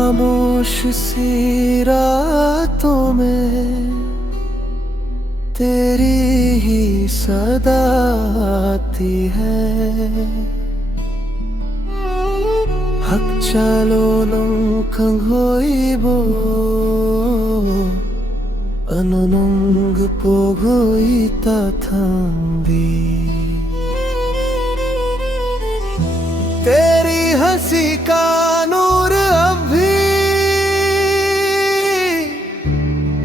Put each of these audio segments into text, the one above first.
खामोश सी रातों में तेरी ही सदा आती है। 학자로는 강호이보 어느는 그 보고 있다 탕비 तेरी हंसी का नूर अब भी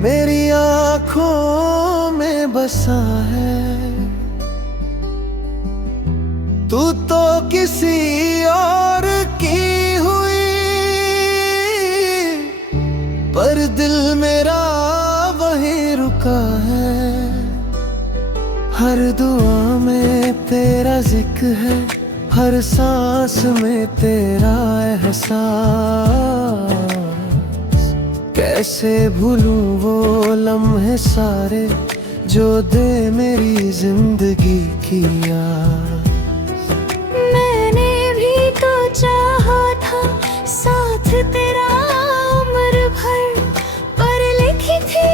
मेरी आँखों में बसा है। तू तो किसी और की हुई पर दिल मेरा वहीं रुका है। हर दुआ में तेरा जिक्र है, हर सांस में तेरा एहसास। कैसे भूलूं वो लम्हे सारे जो दे मेरी जिंदगी की आस। मैंने भी तो चाहा था साथ तेरा उम्र भर, पर लिखी थी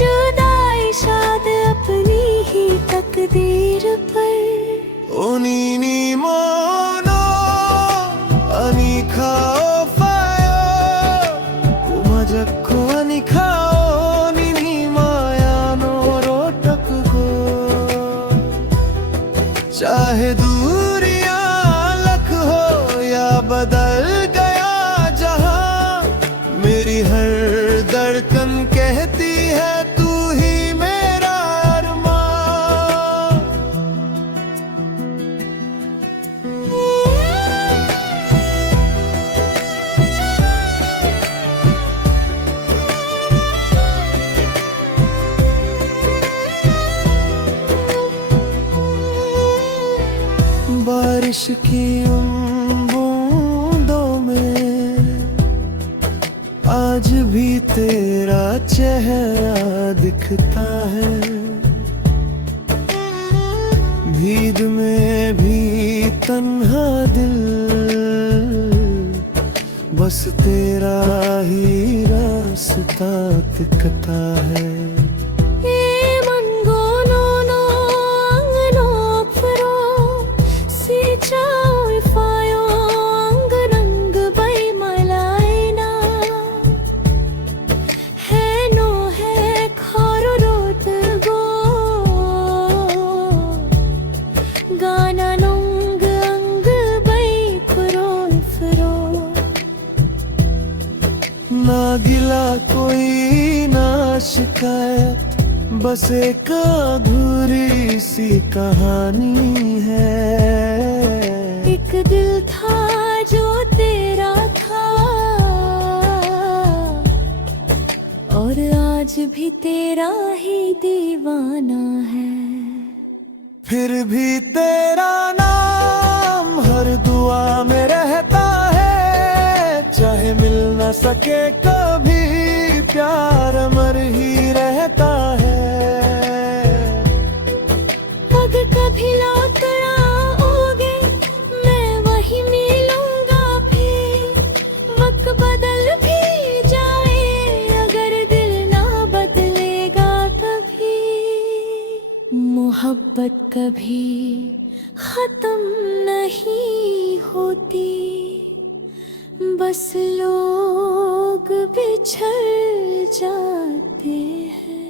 जुदाई शायद अपनी ही तकदीर पर। ओनीनी मोनो अनि खाओ फायो कुमजक्को अनि खाओ निनी माया नो रोटक को। चाहे दूरियां लख हो या बदल गया जहां, मेरी हर धड़कन कहती है तू ही मेरा अरमान। बारिश की उन बूंदों में आज भी तेरा चेहरा दिखता है। भीड़ में भी तन्हा दिल बस तेरा ही रास्ता दिखता है। ना गिला कोई ना शिकायत, बस एक अधूरी सी कहानी है। एक दिल था जो तेरा था और आज भी तेरा ही दीवाना है। फिर भी तेरा नाम हर दुआ में रहता है। चाहे मिल न सके कभी प्यार अमर ही रहता है। अगर कभी लौट आओगे मैं वही मिलूंगा फिर। वक्त बदल भी जाए अगर दिल ना बदलेगा कभी। मोहब्बत कभी खत्म नहीं होती, बस लोग बिछड़ जाते हैं।